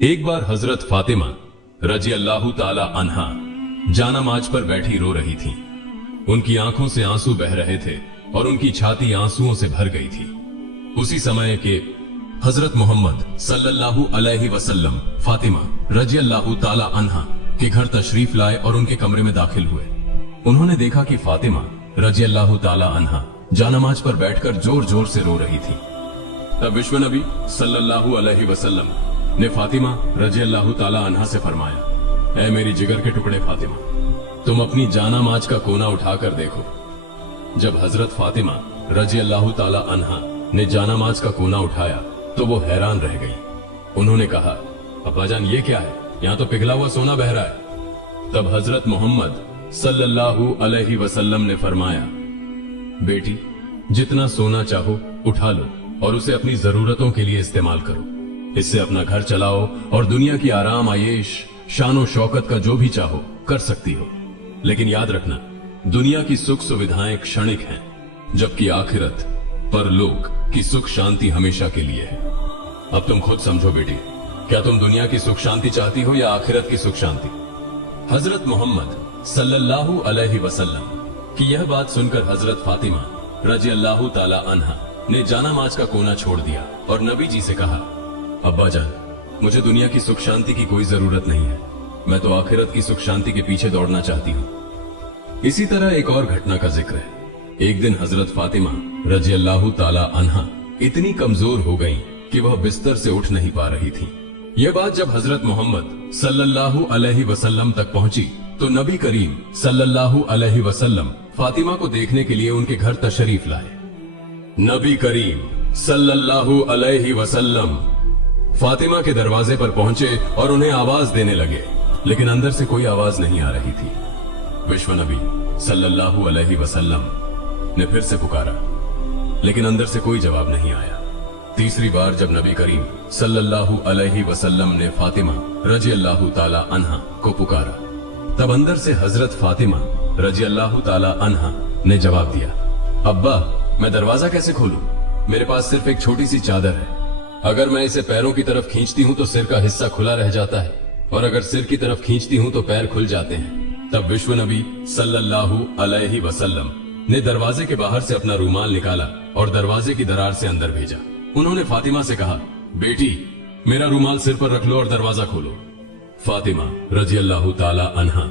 एक बार हजरत फातिमा रजी अल्लाह ताला अन्हा जानामाज पर बैठी रो रही थी। उनकी आंखों से आंसू बह रहे थे और उनकी छाती आंसुओं से भर गई थी। उसी समय के हजरत मोहम्मद सल्लल्लाहु अलैहि वसल्लम फातिमा रजी अल्लाह ताला अन्हा के घर तशरीफ लाए और उनके कमरे में दाखिल हुए। उन्होंने देखा कि फातिमा रजी अल्लाह ताला अन्हा जानामाज पर बैठकर जोर जोर से रो रही थी। तब विश्व नबी सल्लल्लाहु अलैहि वसल्लम ने फातिमा रजी अल्लाह ताला अन्हा से फरमाया, ऐ मेरी जिगर के टुकड़े फातिमा, तुम अपनी जानामाज का कोना उठाकर देखो। जब हजरत फातिमा रजी अल्लाह ताला अन्हा ने जानामाज का कोना उठाया तो वो हैरान रह गई। उन्होंने कहा, अब्बाजान ये क्या है, यहाँ तो पिघला हुआ सोना बह रहा है। तब हजरत मोहम्मद सल्लल्लाहु अलैहि वसल्लम ने फरमाया, बेटी जितना सोना चाहो उठा लो और उसे अपनी जरूरतों के लिए इस्तेमाल करो। इससे अपना घर चलाओ और दुनिया की आराम आयेश शान शौकत का जो भी चाहो कर सकती हो। लेकिन याद रखना, दुनिया की सुख सुविधाएं क्षणिक हैं, जबकि आखिरत परलोक की सुख शांति हमेशा के लिए है। अब तुम खुद समझो बेटी, क्या तुम दुनिया की सुख शांति चाहती हो या आखिरत की सुख शांति? हजरत मोहम्मद सल्लल्लाहु अलैहि वसल्लम की यह बात सुनकर हजरत फातिमा रजी अल्लाह ताला अन्हा ने जानामाज का कोना छोड़ दिया और नबी जी से कहा, अब्बा जान, मुझे दुनिया की सुख शांति की कोई जरूरत नहीं है, मैं तो आखिरत की सुख शांति के पीछे दौड़ना चाहती हूँ। इसी तरह एक और घटना का जिक्र है। एक दिन हजरत फातिमा रजी अल्लाह ताला अन्हा इतनी कमजोर हो गईं कि वह बिस्तर से उठ नहीं पा रही थी। यह बात जब हजरत मोहम्मद सल्लल्लाहु अलैहि वसल्लम तक पहुंची तो नबी करीम सल्लल्लाहु अलैहि वसल्लम फातिमा को देखने के लिए उनके घर तशरीफ लाए। नबी करीम सल्लल्लाहु अलैहि वसल्लम फातिमा के दरवाजे पर पहुंचे और उन्हें आवाज देने लगे, लेकिन अंदर से कोई आवाज नहीं आ रही थी। विश्व नबी सल्लल्लाहु अलैहि वसल्लम ने फिर से पुकारा, लेकिन अंदर से कोई जवाब नहीं आया। तीसरी बार जब नबी करीम सल्लल्लाहु अलैहि वसल्लम ने फातिमा रजी अल्लाह ताला अन्हा को पुकारा, तब अंदर से हजरत फातिमा रजी अल्लाह ताला अन्हा ने जवाब दिया, अब्बा मैं दरवाजा कैसे खोलूं? मेरे पास सिर्फ एक छोटी सी चादर है। अगर मैं इसे पैरों की तरफ खींचती हूँ तो सिर का हिस्सा खुला रह जाता है, और अगर सिर की तरफ खींचती हूँ तो पैर खुल जाते हैं। तब विश्व नबी सल्लल्लाहु अलैहि वसल्लम ने दरवाजे के बाहर से अपना रूमाल निकाला और दरवाजे की दरार से अंदर भेजा। उन्होंने फातिमा से कहा, बेटी मेरा रूमाल सिर पर रख लो और दरवाजा खोलो। फातिमा रजी अल्लाह ताला अन्हा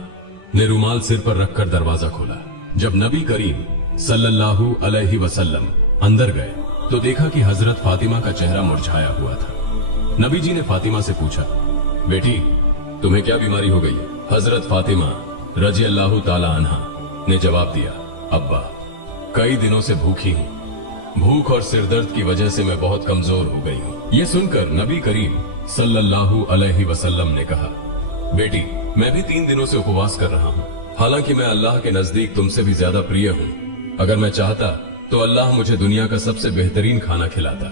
ने रूमाल सिर पर रखकर दरवाजा खोला। जब नबी करीम सल्लल्लाहु अलैहि वसल्लम अंदर गए तो देखा कि हजरत फातिमा का चेहरा मुरझाया हुआ था। नबी जी ने फातिमा से पूछा, बेटी तुम्हें क्या बीमारी हो गई है? हजरत फातिमा रजी अल्लाह ताला अन्हा ने जवाब दिया, अब्बा कई दिनों से भूखी हूँ, भूख और सिरदर्द की वजह से मैं बहुत कमजोर हो गई हूँ। ये सुनकर नबी करीम सल्लल्लाहु अलैहि वसल्लम ने कहा, बेटी मैं भी 3 दिनों से उपवास कर रहा हूँ, हालांकि मैं अल्लाह के नजदीक तुमसे भी ज्यादा प्रिय हूँ। अगर मैं चाहता तो अल्लाह मुझे दुनिया का सबसे बेहतरीन खाना खिलाता,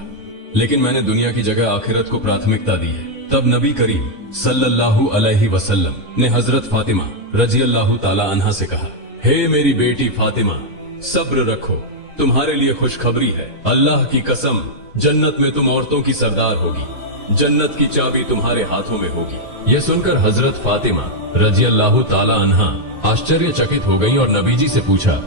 लेकिन मैंने दुनिया की जगह आखिरत को प्राथमिकता दी है। तब नबी करीम सल्लल्लाहु अलैहि वसल्लम ने हजरत फातिमा रजी अल्लाह ताला अन्हा से कहा, हे मेरी बेटी फातिमा, सब्र रखो, तुम्हारे लिए खुशखबरी है, अल्लाह की कसम जन्नत में तुम औरतों की सरदार होगी, जन्नत की चाबी तुम्हारे हाथों में होगी। यह सुनकर हजरत फातिमा रजी अल्लाह ताला अन्हा आश्चर्यचकित हो गई और नबी जी से पूछा,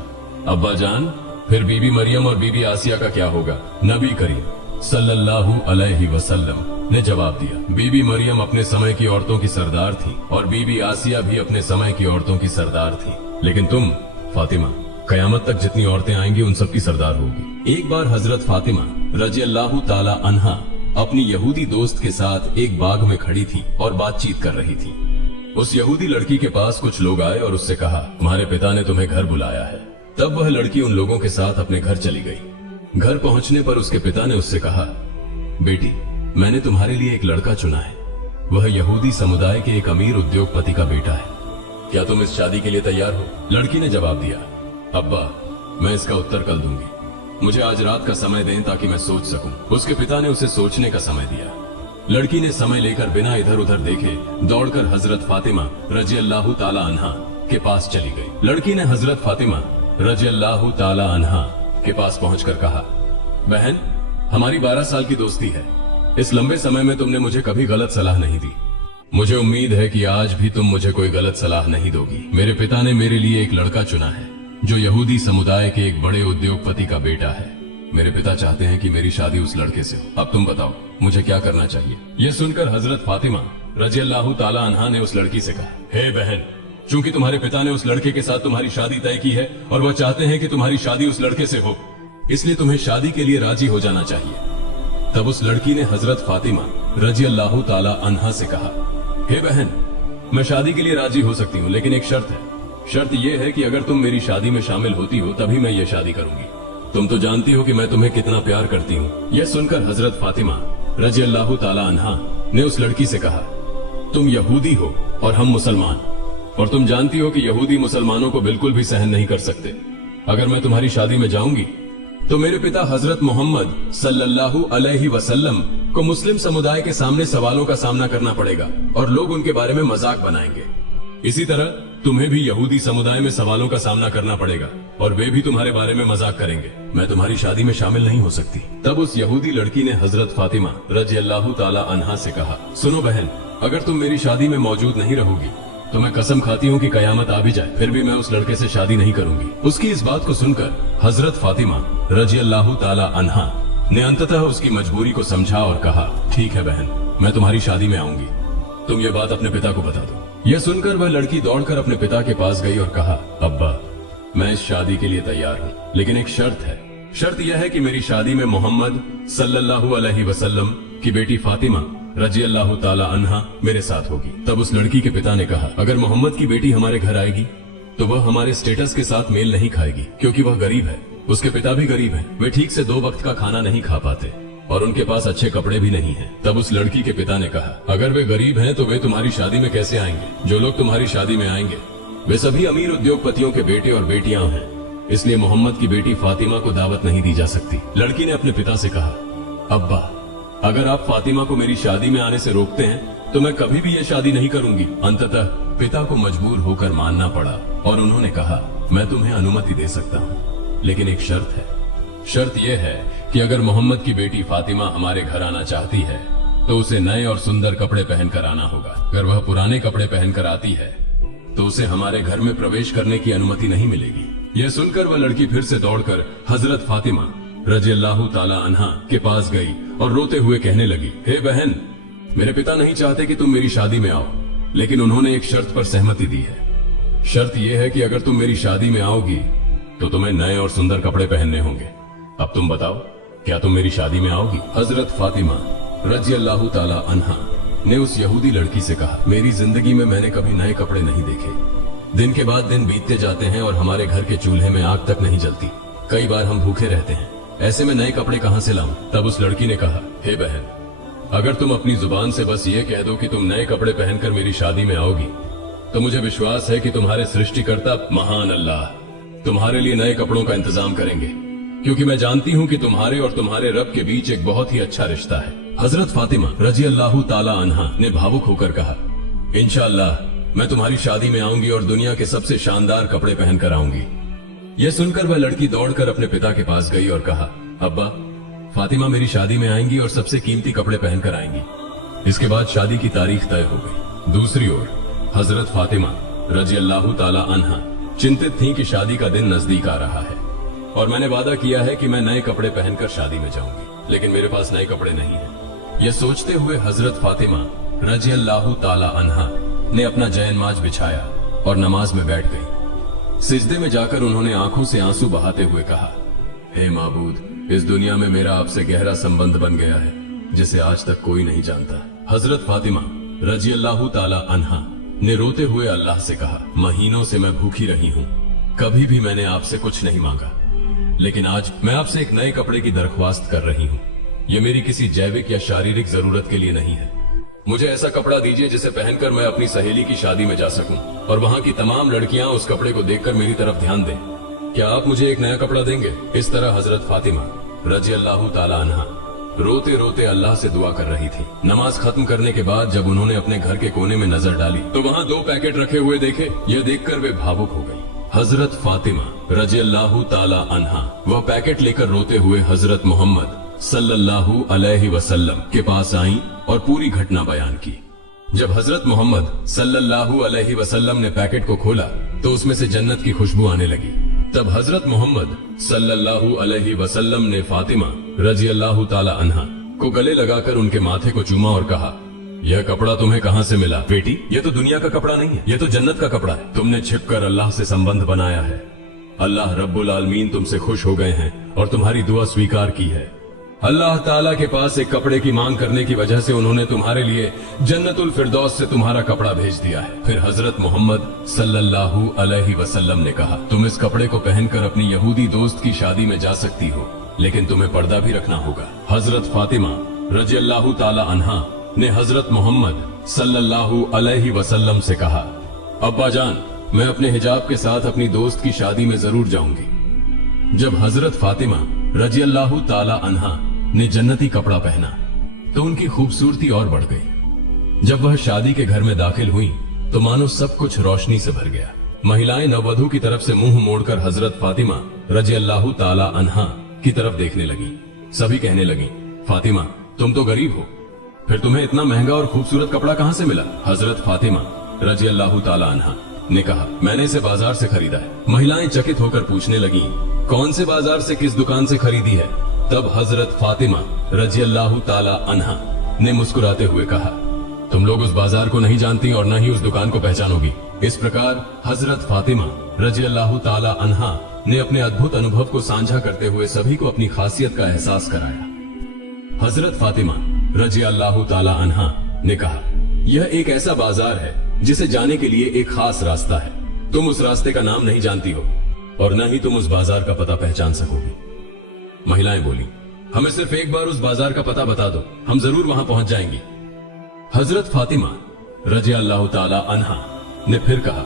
अब्बा जान फिर बीबी मरियम और बीबी आसिया का क्या होगा? नबी करीम सल्लल्लाहु अलैहि वसल्लम ने जवाब दिया, बीबी मरियम अपने समय की औरतों की सरदार थी और बीबी आसिया भी अपने समय की औरतों की सरदार थी, लेकिन तुम फातिमा कयामत तक जितनी औरतें आएंगी उन सब की सरदार होगी। एक बार हजरत फातिमा रजी अल्लाह ताला अन्हा अपनी यहूदी दोस्त के साथ एक बाग में खड़ी थी और बातचीत कर रही थी। उस यहूदी लड़की के पास कुछ लोग आए और उससे कहा, तुम्हारे पिता ने तुम्हें घर बुलाया है। तब वह लड़की उन लोगों के साथ अपने घर चली गई। घर पहुंचने पर उसके पिता ने उससे कहा, बेटी मैंने तुम्हारे लिए एक लड़का चुना है, वह यहूदी समुदाय के एक अमीर उद्योगपति का बेटा है, क्या तुम इस शादी के लिए तैयार हो? लड़की ने जवाब दिया, अब्बा मैं इसका उत्तर कल दूंगी, मुझे आज रात का समय दें ताकि मैं सोच सकूं। उसके पिता ने उसे सोचने का समय दिया। लड़की ने समय लेकर बिना इधर उधर देखे दौड़कर हजरत फातिमा रजी अल्लाह ताला अन्हा के पास चली गई। लड़की ने हजरत फातिमा रजी अल्लाह ताला अन्हा के पास पहुंचकर कहा, बहन हमारी 12 साल की दोस्ती है, इस लंबे समय में तुमने मुझे कभी गलत सलाह नहीं दी। मुझे उम्मीद है कि आज भी तुम मुझे कोई गलत सलाह नहीं दोगी। मेरे पिता ने मेरे लिए एक लड़का चुना है जो यहूदी समुदाय के एक बड़े उद्योगपति का बेटा है। मेरे पिता चाहते हैं कि मेरी शादी उस लड़के से हो। अब तुम बताओ मुझे क्या करना चाहिए। यह सुनकर हजरत फातिमा रजी अल्लाह ताला अन्हा ने उस लड़की से कहा, हे बहन, चूंकि तुम्हारे पिता ने उस लड़के के साथ तुम्हारी शादी तय की है और वह चाहते हैं कि तुम्हारी शादी उस लड़के से हो, इसलिए तुम्हें शादी के लिए राजी हो जाना चाहिए। तब उस लड़की ने हजरत फातिमा रजी अल्लाह ताला अन्हा से कहा, हे बहन, मैं शादी के लिए राजी हो सकती हूँ, लेकिन एक शर्त है। शर्त यह है कि अगर तुम मेरी शादी में शामिल होती हो तभी मैं ये शादी करूंगी। तुम तो जानती हो कि मैं तुम्हें कितना प्यार करती हूँ। यह सुनकर हजरत फातिमा रजी अल्लाह ताला अन्हा ने उस लड़की से कहा, तुम यहूदी हो और हम मुसलमान, और तुम जानती हो कि यहूदी मुसलमानों को बिल्कुल भी सहन नहीं कर सकते। अगर मैं तुम्हारी शादी में जाऊंगी तो मेरे पिता हजरत मोहम्मद सल्लल्लाहु अलैहि वसल्लम को मुस्लिम समुदाय के सामने सवालों का सामना करना पड़ेगा और लोग उनके बारे में मजाक बनाएंगे। इसी तरह तुम्हें भी यहूदी समुदाय में सवालों का सामना करना पड़ेगा और वे भी तुम्हारे बारे में मजाक करेंगे। मैं तुम्हारी शादी में शामिल नहीं हो सकती। तब उस यहूदी लड़की ने हजरत फातिमा रजी अल्लाह ताला अन्हा से कहा, सुनो बहन, अगर तुम मेरी शादी में मौजूद नहीं रहोगी तो मैं कसम खाती हूँ कि कयामत आ भी जाए फिर भी मैं उस लड़के से शादी नहीं करूंगी। उसकी इस बात को सुनकर हजरत फातिमा रजी अल्लाह ताला अन्हा ने अंततः उसकी मजबूरी को समझा और कहा, ठीक है बहन, मैं तुम्हारी शादी में आऊंगी, तुम ये बात अपने पिता को बता दो। यह सुनकर वह लड़की दौड़कर अपने पिता के पास गई और कहा, अब्बा, मैं इस शादी के लिए तैयार हूँ, लेकिन एक शर्त है। शर्त यह है कि मेरी शादी में मोहम्मद सल्लल्लाहु अलैहि वसल्लम की बेटी फातिमा रजी अल्लाह ताला अन्हा मेरे साथ होगी। तब उस लड़की के पिता ने कहा, अगर मोहम्मद की बेटी हमारे घर आएगी तो वह हमारे स्टेटस के साथ मेल नहीं खाएगी, क्योंकि वह गरीब है, उसके पिता भी गरीब हैं, वे ठीक से 2 वक्त का खाना नहीं खा पाते और उनके पास अच्छे कपड़े भी नहीं हैं। तब उस लड़की के पिता ने कहा, अगर वे गरीब हैं तो वे तुम्हारी शादी में कैसे आएंगे? जो लोग तुम्हारी शादी में आएंगे वे सभी अमीर उद्योगपतियों के बेटे और बेटियां हैं, इसलिए मोहम्मद की बेटी फातिमा को दावत नहीं दी जा सकती। लड़की ने अपने पिता से कहा, अब्बा, अगर आप फातिमा को मेरी शादी में आने से रोकते हैं तो मैं कभी भी ये शादी नहीं करूंगी। अंततः पिता को मजबूर होकर मानना पड़ा और उन्होंने कहा, मैं तुम्हें अनुमति दे सकता हूँ, लेकिन एक शर्त है। शर्त यह है कि अगर मोहम्मद की बेटी फातिमा हमारे घर आना चाहती है तो उसे नए और सुंदर कपड़े पहनकर आना होगा। अगर वह पुराने कपड़े पहनकर आती है तो उसे हमारे घर में प्रवेश करने की अनुमति नहीं मिलेगी। यह सुनकर वह लड़की फिर से दौड़कर हजरत फातिमा रजी अल्लाह ताला अन्हा के पास गई और रोते हुए कहने लगी, हे बहन, मेरे पिता नहीं चाहते कि तुम मेरी शादी में आओ, लेकिन उन्होंने एक शर्त पर सहमति दी है। शर्त यह है कि अगर तुम मेरी शादी में आओगी तो तुम्हें नए और सुंदर कपड़े पहनने होंगे। अब तुम बताओ, क्या तुम मेरी शादी में आओगी? हजरत फातिमा रजी अल्लाह ताला अन्हा ने उस यहूदी लड़की से कहा, मेरी जिंदगी में मैंने कभी नए कपड़े नहीं देखे। दिन के बाद दिन बीतते जाते हैं और हमारे घर के चूल्हे में आग तक नहीं जलती। कई बार हम भूखे रहते हैं, ऐसे में नए कपड़े कहां से लाऊं? तब उस लड़की ने कहा, हे बहन, अगर तुम अपनी जुबान से बस ये कह दो कि तुम नए कपड़े पहनकर मेरी शादी में आओगी तो मुझे विश्वास है कि तुम्हारे सृष्टिकर्ता महान अल्लाह तुम्हारे लिए नए कपड़ों का इंतजाम करेंगे, क्योंकि मैं जानती हूँ कि तुम्हारे और तुम्हारे रब के बीच एक बहुत ही अच्छा रिश्ता है। हजरत फातिमा रजी अल्लाह ताला अन्हा ने भावुक होकर कहा, इंशाअल्लाह मैं तुम्हारी शादी में आऊंगी और दुनिया के सबसे शानदार कपड़े पहनकर आऊंगी। यह सुनकर वह लड़की दौड़कर अपने पिता के पास गई और कहा, अब्बा, फातिमा मेरी शादी में आएंगी और सबसे कीमती कपड़े पहनकर आएंगी। इसके बाद शादी की तारीख तय हो गई। दूसरी ओर हजरत फातिमा रजी अल्लाह ताला अन्हा चिंतित थीं कि शादी का दिन नजदीक आ रहा है और मैंने वादा किया है कि मैं नए कपड़े पहनकर शादी में जाऊंगी, लेकिन मेरे पास नए कपड़े नहीं हैं। यह सोचते हुए हजरत फातिमा रजी अल्लाह ताला अन्हा ने अपना जयनमाज बिछाया और नमाज में बैठ गई। सिजदे में जाकर उन्होंने आंखों से आंसू बहाते हुए कहा, हे माबूद, इस दुनिया में मेरा आपसे गहरा संबंध बन गया है जिसे आज तक कोई नहीं जानता। हजरत फातिमा रजी अल्लाह ताला अन्हा ने रोते हुए अल्लाह से कहा, महीनों से मैं भूखी रही हूँ, कभी भी मैंने आपसे कुछ नहीं मांगा, लेकिन आज मैं आपसे एक नए कपड़े की दरख्वास्त कर रही हूँ। ये मेरी किसी जैविक या शारीरिक जरूरत के लिए नहीं है। मुझे ऐसा कपड़ा दीजिए जिसे पहनकर मैं अपनी सहेली की शादी में जा सकूं और वहां की तमाम लड़कियां उस कपड़े को देखकर मेरी तरफ ध्यान दें। क्या आप मुझे एक नया कपड़ा देंगे? इस तरह हजरत फातिमा रजी अल्लाह ताला अन्हा रोते रोते अल्लाह से दुआ कर रही थी। नमाज खत्म करने के बाद जब उन्होंने अपने घर के कोने में नजर डाली तो वहाँ 2 पैकेट रखे हुए देखे। यह देखकर वे भावुक हो गई। हजरत फातिमा रजी अल्लाह ताला अन्हा वह पैकेट लेकर रोते हुए हजरत मोहम्मद सल्लल्लाहु अलैहि वसल्लम के पास आईं और पूरी घटना बयान की। जब हजरत मोहम्मद सल्लल्लाहु अलैहि वसल्लम ने पैकेट को खोला तो उसमें से जन्नत की खुशबू आने लगी। तब हजरत मोहम्मद सल्लल्लाहु अलैहि वसल्लम ने फातिमा रजी अल्लाह ताला अन्हा को गले लगाकर उनके माथे को चूमा और कहा, यह कपड़ा तुम्हें कहां से मिला बेटी? यह तो दुनिया का कपड़ा नहीं है, यह तो जन्नत का कपड़ा है। तुमने छिपकर अल्लाह से संबंध बनाया है। अल्लाह रब्बुल आलमीन तुमसे खुश हो गए हैं और तुम्हारी दुआ स्वीकार की है। अल्लाह ताला के पास एक कपड़े की मांग करने की वजह से उन्होंने तुम्हारे लिए जन्नतुल फिरदौस से तुम्हारा कपड़ा भेज दिया है। फिर हजरत मोहम्मद सल्लल्लाहु अलैहि वसल्लम ने कहा, तुम इस कपड़े को पहनकर अपनी यहूदी दोस्त की शादी में जा सकती हो, लेकिन तुम्हें पर्दा भी रखना होगा। हजरत फातिमा रजी अल्लाह ताला अन्हा ने हजरत मोहम्मद सल्लल्लाहु अलैहि वसल्लम से कहा, अब्बा जान, मैं अपने हिजाब के साथ अपनी दोस्त की शादी में जरूर जाऊंगी। जब हजरत फातिमा रजी अल्लाह ताला अन्हा ने जन्नती कपड़ा पहना तो उनकी खूबसूरती और बढ़ गई। जब वह शादी के घर में दाखिल हुई तो मानो सब कुछ रोशनी से भर गया। महिलाएं नववधू की तरफ से मुंह मोड़कर हजरत फातिमा रजी अल्लाह ताला अन्हा की तरफ देखने लगी। सभी कहने लगी, फातिमा तुम तो गरीब हो, फिर तुम्हें इतना महंगा और खूबसूरत कपड़ा कहां से मिला? हजरत फातिमा रजी अल्लाह ताला अन्हा ने कहा, मैंने इसे बाजार से खरीदा है। महिलाएं चकित होकर पूछने लगी, कौन से बाजार से, किस दुकान से खरीदी है? तब हजरत फातिमा रजी अल्लाह ताला अन्हा ने मुस्कुराते हुए कहा, तुम लोग उस बाजार को नहीं जानती और न ही उस दुकान को पहचानोगी। इस प्रकार हजरत फातिमा रजी अल्लाह ताला अन्हा ने अपने अद्भुत अनुभव को साझा करते हुए सभी को अपनी खासियत का एहसास कराया। हजरत फातिमा रजी अल्लाह ताला अन्हा ने कहा, यह एक ऐसा बाजार है जिसे जाने के लिए एक खास रास्ता है। तुम उस रास्ते का नाम नहीं जानती हो और न ही तुम उस बाजार का पता पहचान सकोगी। महिलाएं बोली, हमें सिर्फ एक बार उस बाजार का पता बता दो, हम जरूर वहां पहुंच जाएंगी। हजरत फातिमा रजी अल्लाह ताला अन्हा ने फिर कहा,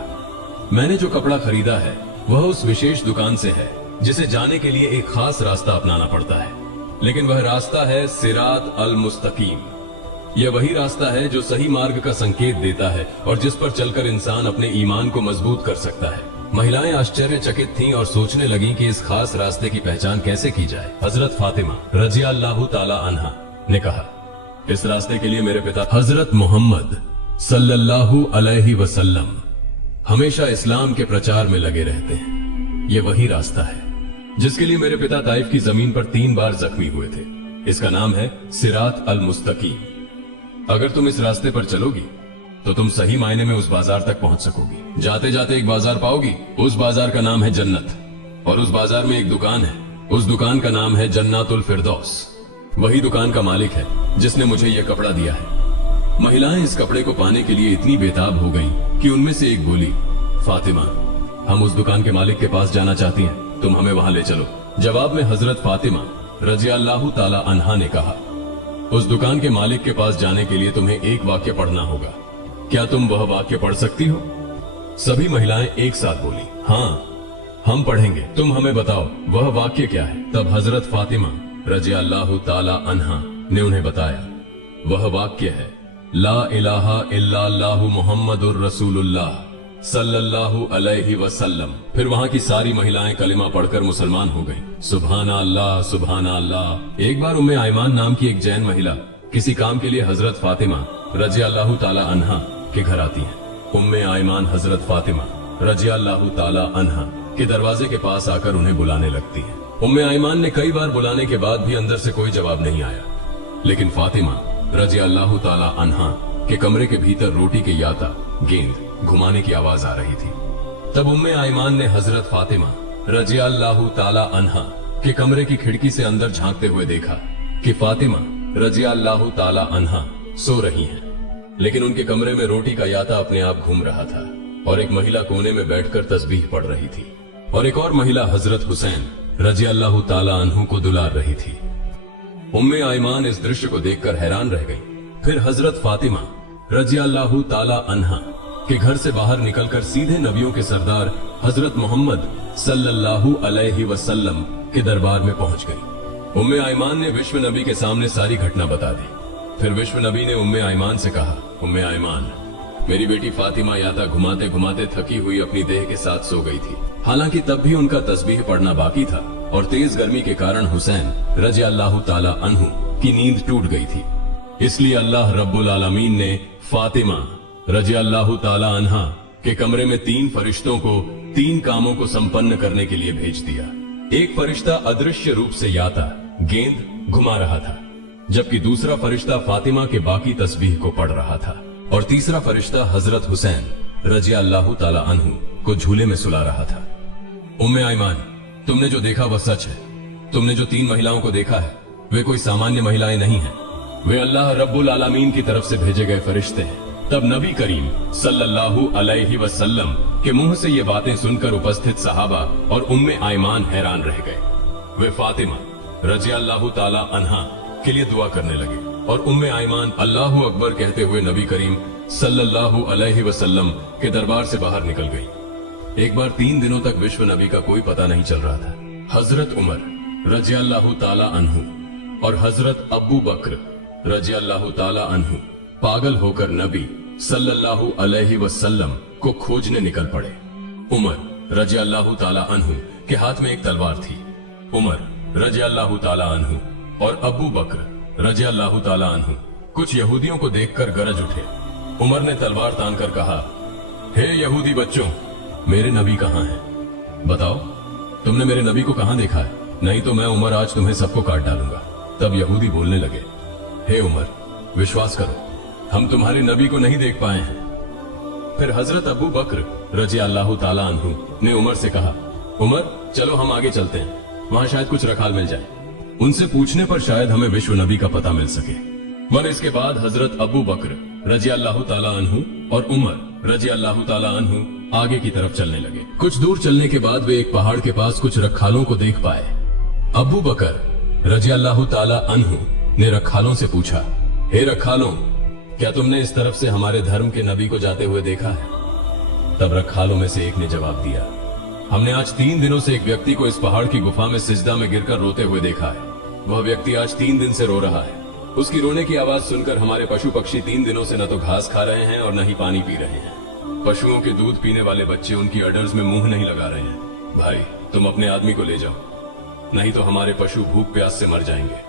मैंने जो कपड़ा खरीदा है वह उस विशेष दुकान से है जिसे जाने के लिए एक खास रास्ता अपनाना पड़ता है, लेकिन वह रास्ता है सिरात अल मुस्तकीम। यह वही रास्ता है जो सही मार्ग का संकेत देता है और जिस पर चलकर इंसान अपने ईमान को मजबूत कर सकता है। महिलाएं आश्चर्यचकित थीं और सोचने लगीं कि इस खास रास्ते की पहचान कैसे की जाए। हजरत फातिमा रजी अल्लाह ताला अन्हा ने कहा, इस रास्ते के लिए मेरे पिता हजरत मोहम्मद सल्लल्लाहु अलैहि वसल्लम हमेशा इस्लाम के प्रचार में लगे रहते हैं। ये वही रास्ता है जिसके लिए मेरे पिता ताइफ की जमीन पर 3 बार जख्मी हुए थे। इसका नाम है सिरात अल मुस्तकीम। अगर तुम इस रास्ते पर चलोगी तो तुम सही मायने में उस बाजार तक पहुंच सकोगी। जाते जाते एक बाजार पाओगी, उस बाजार का नाम है जन्नत, और उस बाजार में एक दुकान है, उस दुकान का नाम है जन्नतुल फिरदौस। वही दुकान का मालिक है जिसने मुझे यह कपड़ा दिया है। महिलाएं इस कपड़े को पाने के लिए इतनी बेताब हो गईं कि उनमें से एक बोली, फातिमा हम उस दुकान के मालिक के पास जाना चाहती हैं, तुम हमें वहां ले चलो। जवाब में हजरत फातिमा रजी अल्लाह ताला अन्हा ने कहा, उस दुकान के मालिक के पास जाने के लिए तुम्हें एक वाक्य पढ़ना होगा। क्या तुम वह वाक्य पढ़ सकती हो? सभी महिलाएं एक साथ बोली, हाँ हम पढ़ेंगे, तुम हमें बताओ वह वाक्य क्या है। तब हजरत फातिमा रजी अल्लाह ताला अन्हा ने उन्हें बताया, वह वाक्य है, ला इलाहा इल्लल्लाहु मुहम्मदुर रसूलुल्लाह सल्लल्लाहु अलैहि वसल्लम। फिर वहां की सारी महिलाएं कलिमा पढ़कर मुसलमान हो गईं। सुभान अल्लाह सुभान अल्लाह। एक बार उम्मे आयमान नाम की एक जैन महिला किसी काम के लिए हजरत फातिमा रजी अल्लाह ताला अन्हा के घर आती हैं। उम्मे आयमान हजरत फातिमा रजी अल्लाह ताला अन्हा के दरवाजे के पास आकर उन्हें बुलाने लगती हैं। उम्मे आयमान ने कई बार बुलाने के बाद भी अंदर से कोई जवाब नहीं आया, लेकिन फातिमा रजी अल्लाह ताला अन्हा के कमरे के भीतर रोटी के याता गेंद घुमाने की आवाज आ रही थी। तब उम्मे आयमान ने हजरत फातिमा रजी अल्लाह ताला अन्हा के कमरे की खिड़की से अंदर झांकते हुए देखा कि फातिमा रजी अल्लाह ताला अन्हा सो रही हैं, लेकिन उनके कमरे में रोटी का याता अपने आप घूम रहा था और एक महिला कोने में बैठकर तस्बीह पढ़ रही थी और एक और महिला हजरत हुसैन रजी अल्लाह ताला अन्हु को दुलार रही थी। उम्मे आयमान इस दृश्य को देखकर हैरान रह गई। फिर हजरत फातिमा रजी अल्लाह ताला अन्हा के घर से बाहर निकलकर सीधे नबियों के सरदार हजरत मोहम्मद सल्लल्लाहु अलैहि वसल्लम के दरबार में पहुंच गई। उम्मे आयमान ने विश्व नबी के सामने सारी घटना बता दी। फिर विश्व नबी ने उम्मे आयमान से कहा, उम्मे आयमान, मेरी बेटी फातिमा याता घुमाते घुमाते थकी हुई अपनी देह के साथ सो गई थी। हालांकि तब भी उनका तस्बीह पढ़ना बाकी था, और तेज गर्मी के कारण हुसैन रजी अल्लाह ताला अन्हु की नींद टूट गई थी। इसलिए अल्लाह रब्बुल आलमीन ने फातिमा रजी अल्लाह ताला अन्हा के कमरे में 3 फरिश्तों को 3 कामों को संपन्न करने के लिए भेज दिया। एक फरिश्ता अदृश्य रूप से याता गेंद घुमा रहा था, जबकि दूसरा फरिश्ता फातिमा के बाकी तस्बीह को पढ़ रहा था, और तीसरा फरिश्ता हजरत हुसैन रजी अल्लाह ताला अन्हु को झूले में सुला रहा था। उम्मे आयमान, तुमने जो देखा वह सच है। तुमने जो 3 महिलाओं को देखा है वे कोई सामान्य महिलाएं नहीं हैं, वे अल्लाह रब्बुल आलमीन की तरफ से भेजे गए फरिश्ते हैं। तब नबी करीम सल्लल्लाहु अलैहि वसल्लम के मुंह से ये बातें सुनकर उपस्थित सहाबा और उम्मे आयमान हैरान रह गए। वे फातिमा रजी अल्लाह ताला अन्हा के लिए दुआ करने लगे और उम्मे आयमान अल्लाहु अकबर कहते हुए नबी करीम सल्लल्लाहु अलैहि वसल्लम के दरबार से बाहर निकल गई। एक बार 3 दिनों तक विश्व नबी का कोई पता नहीं चल रहा था। हजरत उमर रजी अल्लाह ताला अन्हु और हजरत अबू बकर रजी अल्लाह ताला अन्हु पागल होकर नबी सल्लल्लाहु अलैहि वसल्लम को खोजने निकल पड़े। उमर रजी अल्लाह ताला अन्हु के हाथ में एक तलवार थी। उमर रजी अल्लाह ताला अन्हु और अबू बकर रजी अल्लाह ताला अन्हु कुछ यहूदियों को देखकर गरज उठे। उमर ने तलवार तानकर कहा, हे यहूदी बच्चों, मेरे नबी कहाँ हैं? बताओ, तुमने मेरे नबी को कहाँ देखा है? नहीं तो मैं उमर आज तुम्हें सबको काट डालूंगा। तब यहूदी बोलने लगे, हे उमर, विश्वास करो, हम तुम्हारे नबी को नहीं देख पाए हैं। फिर हजरत अबू बकर रजी अल्लाह ताला अन्हु ने उमर से कहा, उमर चलो हम आगे चलते हैं, वहां शायद कुछ रखाल मिल जाए। उनसे पूछने पर शायद हमें विश्व नबी का पता मिल सके। मगर इसके बाद हजरत अबू बकर रजी अल्लाह ताला अन्हु और उमर रजी अल्लाह ताला अन्हु आगे की तरफ चलने लगे। कुछ दूर चलने के बाद वे एक पहाड़ के पास कुछ रखालों को देख पाए। अबू बकर रजी अल्लाह ताला अन्हु ने रखालों से पूछा, हे रखालों, क्या तुमने इस तरफ से हमारे धर्म के नबी को जाते हुए देखा है? तब रखालों में से एक ने जवाब दिया, हमने आज 3 दिनों से एक व्यक्ति को इस पहाड़ की गुफा में सिजदा में गिरकर रोते हुए देखा है। वह व्यक्ति आज 3 दिन से रो रहा है। उसकी रोने की आवाज सुनकर हमारे पशु पक्षी 3 दिनों से न तो घास खा रहे हैं और न ही पानी पी रहे हैं। पशुओं के दूध पीने वाले बच्चे उनकी अडर्स में मुंह नहीं लगा रहे हैं। भाई, तुम अपने आदमी को ले जाओ, नहीं तो हमारे पशु भूख प्यास से मर जाएंगे।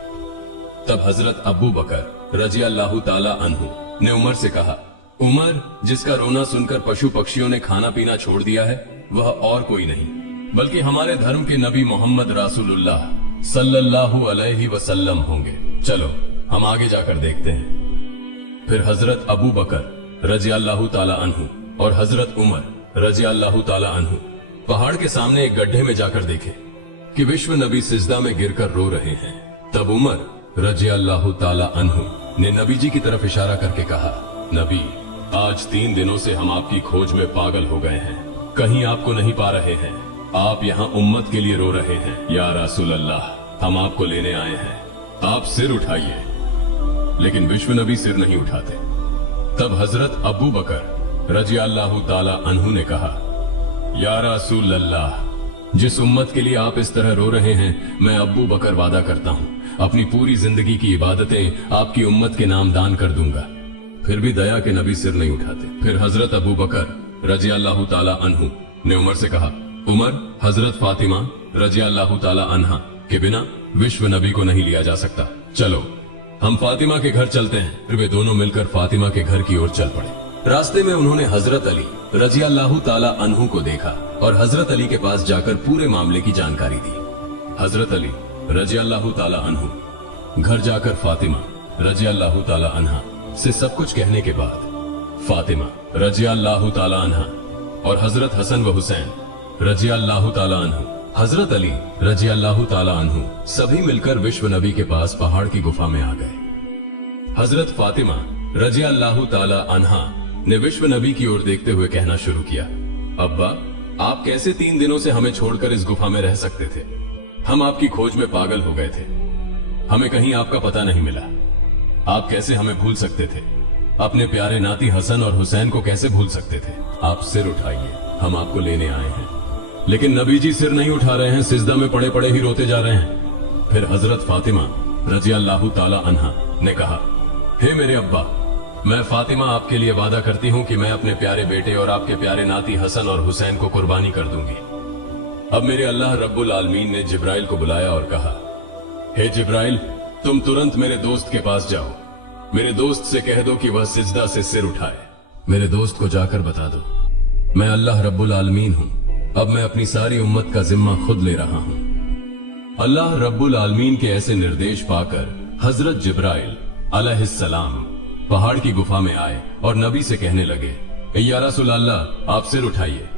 तब हजरत अबू बकर रजी अल्लाह ताला अन्हु ने उमर से कहा, उमर, जिसका रोना सुनकर पशु पक्षियों ने खाना पीना छोड़ दिया है वह और कोई नहीं बल्कि हमारे धर्म के नबी मोहम्मद रसूलुल्लाह सल्लल्लाहु अलैहि वसल्लम होंगे। चलो हम आगे जाकर देखते हैं। फिर हजरत अबू बकर रजी अल्लाह ताला अन्हु और हजरत उमर रजी अल्लाह ताला अन्हु पहाड़ के सामने एक गड्ढे में जाकर देखे कि विश्व नबी सिजदा में गिरकर रो रहे हैं। तब उमर रजी अल्लाह ताला अन्हु ने नबी जी की तरफ इशारा करके कहा, नबी, आज 3 दिनों से हम आपकी खोज में पागल हो गए हैं, कहीं आपको नहीं पा रहे हैं। आप यहाँ उम्मत के लिए रो रहे हैं। या रसूल अल्लाह, हम आपको लेने आए हैं, आप सिर उठाइए। लेकिन विश्व नबी सिर नहीं उठाते। तब हजरत अबू बकर रजी अल्लाह ताला अन्हु ने कहा, या रसूल अल्लाह, जिस उम्मत के लिए आप इस तरह रो रहे हैं, मैं अबू बकर वादा करता हूँ अपनी पूरी जिंदगी की इबादतें आपकी उम्मत के नाम दान कर दूंगा। फिर भी दया के नबी सिर नहीं उठाते। फिर हजरत अबू बकर रजी अल्लाह ताला अन्हु ने उमर से कहा, उमर, हजरत फातिमा रजी अल्लाह ताला अन्हा के बिना विश्व नबी को नहीं लिया जा सकता। चलो हम फातिमा के घर चलते हैं। फिर वे दोनों मिलकर फातिमा के घर की ओर चल पड़े। रास्ते में उन्होंने हजरत अली रजी अल्लाह ताला अन्हु को देखा और हजरत अली के पास जाकर पूरे मामले की जानकारी दी। हजरत अली रजी अल्लाह ताला अन्हु घर जाकर फातिमा रजी अल्लाह ताला अन्हा से सब कुछ कहने के बाद फातिमा रजी अल्लाह ताला अन्हा और हजरत हसन व हुसैन रजी अल्लाह ताला अन्हु, हजरत अली रजी अल्लाह ताला अन्हु सभी मिलकर विश्व नबी के पास पहाड़ की गुफा में आ गए। हजरत फातिमा रजी अल्लाह ताला अन्हा ने विश्व नबी की ओर देखते हुए कहना शुरू किया, अब्बा, आप कैसे 3 दिनों से हमें छोड़कर इस गुफा में रह सकते थे? हम आपकी खोज में पागल हो गए थे, हमें कहीं आपका पता नहीं मिला। आप कैसे हमें भूल सकते थे? अपने प्यारे नाती हसन और हुसैन को कैसे भूल सकते थे? आप सिर उठाइए, हम आपको लेने आए हैं। लेकिन नबी जी सिर नहीं उठा रहे हैं, सिजदा में पड़े पड़े ही रोते जा रहे हैं। फिर हजरत फातिमा रजी अल्लाह ताला अन्हा ने कहा, हे मेरे अब्बा, मैं फातिमा आपके लिए वादा करती हूँ कि मैं अपने प्यारे बेटे और आपके प्यारे नाती हसन और हुसैन को कुर्बानी कर दूंगी। अब मेरे अल्लाह रब्बुल आलमीन ने जिब्राइल को बुलाया और कहा, हे जिब्राइल, तुम तुरंत मेरे दोस्त के पास जाओ। मेरे दोस्त से कह दो कि वह सिजदा से सिर उठाए। मेरे दोस्त को जाकर बता दो, मैं अल्लाह रब्बुल आलमीन हूं। अब मैं अपनी सारी उम्मत का जिम्मा खुद ले रहा हूं। अल्लाह रब्बुल आलमीन के ऐसे निर्देश पाकर हजरत जिब्राइल अलैहिस्सलाम पहाड़ की गुफा में आए और नबी से कहने लगे, या रसूल अल्लाह, आप सिर उठाइए।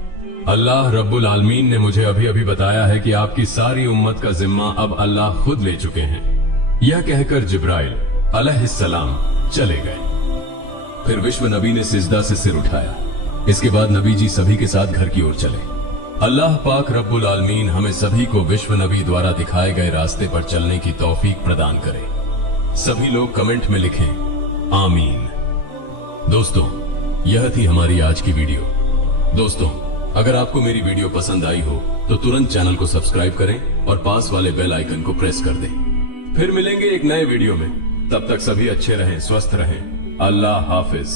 अल्लाह रब्बुल आलमीन ने मुझे अभी अभी बताया है कि आपकी सारी उम्मत का जिम्मा अब अल्लाह खुद ले चुके हैं। यह कहकर जिब्राइल अलैहिस्सलाम चले गए। फिर विश्व नबी ने सिजदा से सिर उठाया। इसके बाद नबी जी सभी के साथ घर की ओर चले। अल्लाह पाक रब्बुल आलमीन हमें सभी को विश्व नबी द्वारा दिखाए गए रास्ते पर चलने की तौफीक प्रदान करे। सभी लोग कमेंट में लिखें आमीन। दोस्तों, यह थी हमारी आज की वीडियो। दोस्तों, अगर आपको मेरी वीडियो पसंद आई हो तो तुरंत चैनल को सब्सक्राइब करें और पास वाले बेल आइकन को प्रेस कर दें। फिर मिलेंगे एक नए वीडियो में। तब तक सभी अच्छे रहें, स्वस्थ रहें। अल्लाह हाफिज।